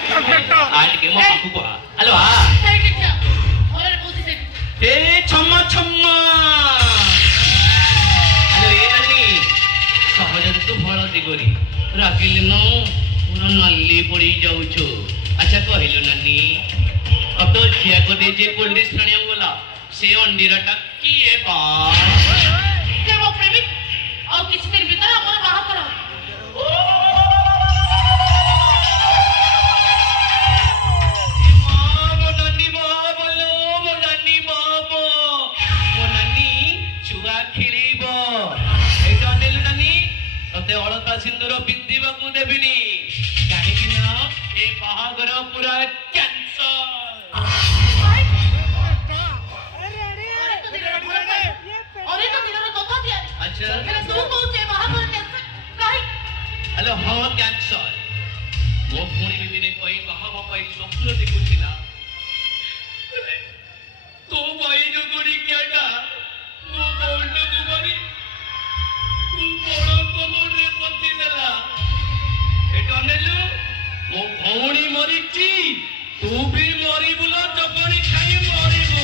आज के मो पाखु को हेलो आ ସେଇଠି ଠିଆ ଘରରେ ବସି ସେଇଠି ए छम्मा छम्मा हेलो ए नानी सहज तू फल दिगरी रागिल न पूरा नल्ली पड़ी जाउछु अच्छा कहलो नानी अब तो छिया को दे जे पुलिस थाने बोला से अंडीराटा किए बा ସେ ମୋ ପ୍ରେମିକ ଆଉ କିଛି ଦିନ ଭିତରେ ଆମର ବାହାଘର ଅଳତା ସିନ୍ଦୁର ପିନ୍ଧିବାକୁ ଦେବିନି କାହିଁକି ନା ଏ ବାହାଘର ପୁରା କ୍ୟାନ୍ସର ଅନେକ ଦିନର କଥା ତିଆରି ଆଚ୍ଛା ହେଲେ ତୁ କହୁଛେ ବାହାଘର କ୍ୟାନ୍ସର କାହିଁକି ହ୍ୟାଲୋ ହଁ କ୍ୟାନ୍ସର ମୋ ଭଉଣୀ ଦିନେ କହି ବାହାହବା ପାଇଁ ସ୍ୱପ୍ନ ଦେଖୁଥିଲା ତୋ ଭାଇ ଯୋଗୁଡ଼ି କିଆଟା ମୋ ଭଉଣୀକୁ ମାରି ତୁ ବଡ଼ କମରେ ପତି ଦେଲା ଏଟା ନେଲୁ ମୋ ଭଉଣୀ ମରିଛି ତୁ ବି ମରିବୁ ଲୋ ଚକଣି ଖାଇ ମରିବୁ